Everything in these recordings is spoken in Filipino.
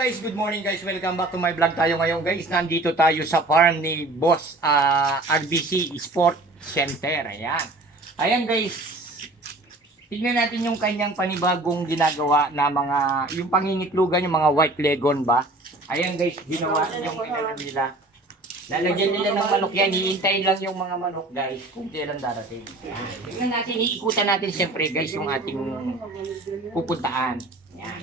Guys, good morning guys. Welcome back to my vlog tayo ngayon guys. Nandito tayo sa farm ni Boss RBC Sport Center. Ayan. Ayan guys. Tignan natin yung kanyang panibagong ginagawa na mga, yung pangingitlugan, yung mga white leghorn ba? Ayan guys, ginawa yung inalag nila. Lalagyan nila ng manok yan. Hihintayin lang yung mga manok guys kung kailan darating. Tignan natin, iikutan natin siyempre guys yung ating pupuntaan. Ayan.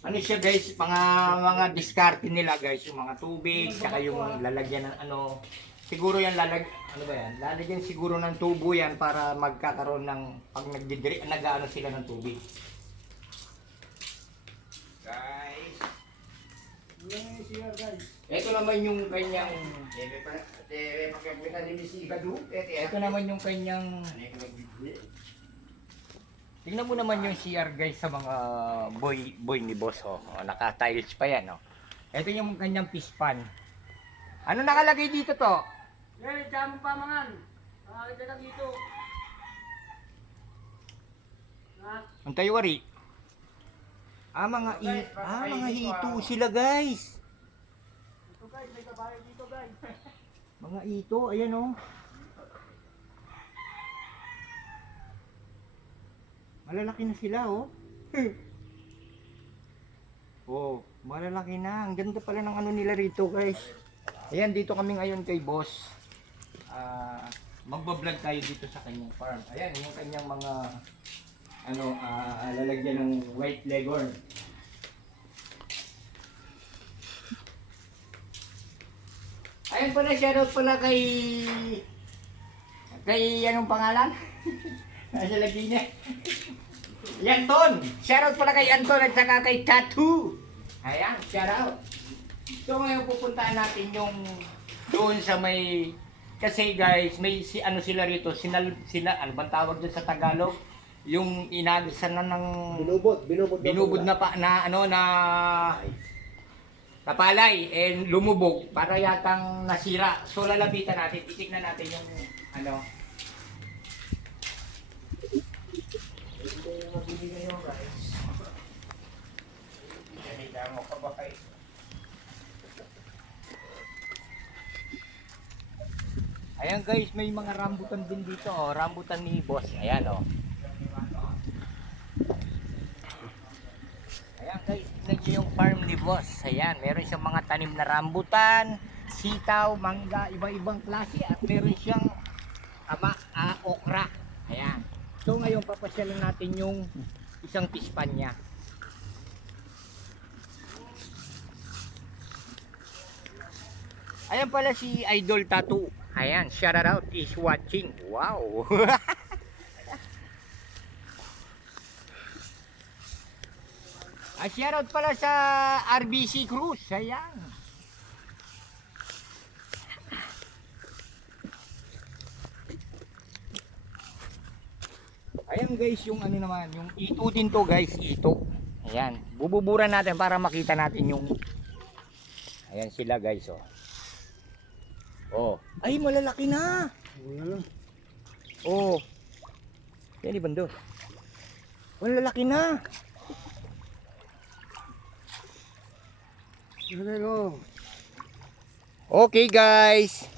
Ano siya guys, mga diskarte nila guys, yung mga tubig, saka yung lalagyan ng ano, siguro yan lalagyan siguro ng tubo yan para magkakaroon ng, pag nag-ano sila ng tubig. Guys, ito naman yung kanyang, ito naman yung kanyang, tingnan mo naman yung CR guys sa mga boy ni Boss. Naka-tiles pa yan. Ito yung kanyang fish pan. Ano nakalagay dito to? Damo pamangan. Nakakita lang dito. Ang tayuwari. Mga hito sila guys. Ito guys, may kabayo dito guys. Mga hito, ayan oh. Malalaki na sila oh. Oh, malalaki na. Ang ganda pala ng ano nila rito guys. Ayan, dito kami ngayon kay Boss. Magbablog tayo dito sa kanyang farm. Ayan, yung kanyang mga lalagyan ng white leghorn. Ayan pala, shoutout pala kay anong pangalan? Nasa lagi niya. Anton! Shoutout pala kay Anton at saka kay Tattoo. Ayan, shoutout. So ngayon pupuntaan natin yung doon sa may, kasi guys, may sila rito, ano bang tawag doon sa Tagalog? Yung inagasan na ng binubod na palay and lumubog para yatang nasira. So lalapitan natin, titignan natin yung ano. Ito yung mabili ngayon guys. Ganita mo ka ba kayo? Ayan guys, may mga rambutan din dito oh. Rambutan ni Boss. Ayan oh. Ayan guys, tignan nyo yung farm ni Boss. Ayan, meron siyang mga tanim na rambutan, sitaw, mangga, iba-ibang klase. At meron siyang okra. Ayan. So ngayon papasyalan natin yung isang fish pan niya. Ayan pala si Idol Tattoo. Ayan, shout out is watching. Wow. Shout out pala sa RBC Cruise. Ayan. Ayan guys, yung ano naman, yung ito din to guys, ito. Ayan, bububuran natin para makita natin yung, ayan sila guys oh. Oh, ay malalaki na. Oh. Yan ibando. Malalaki na. Okay guys.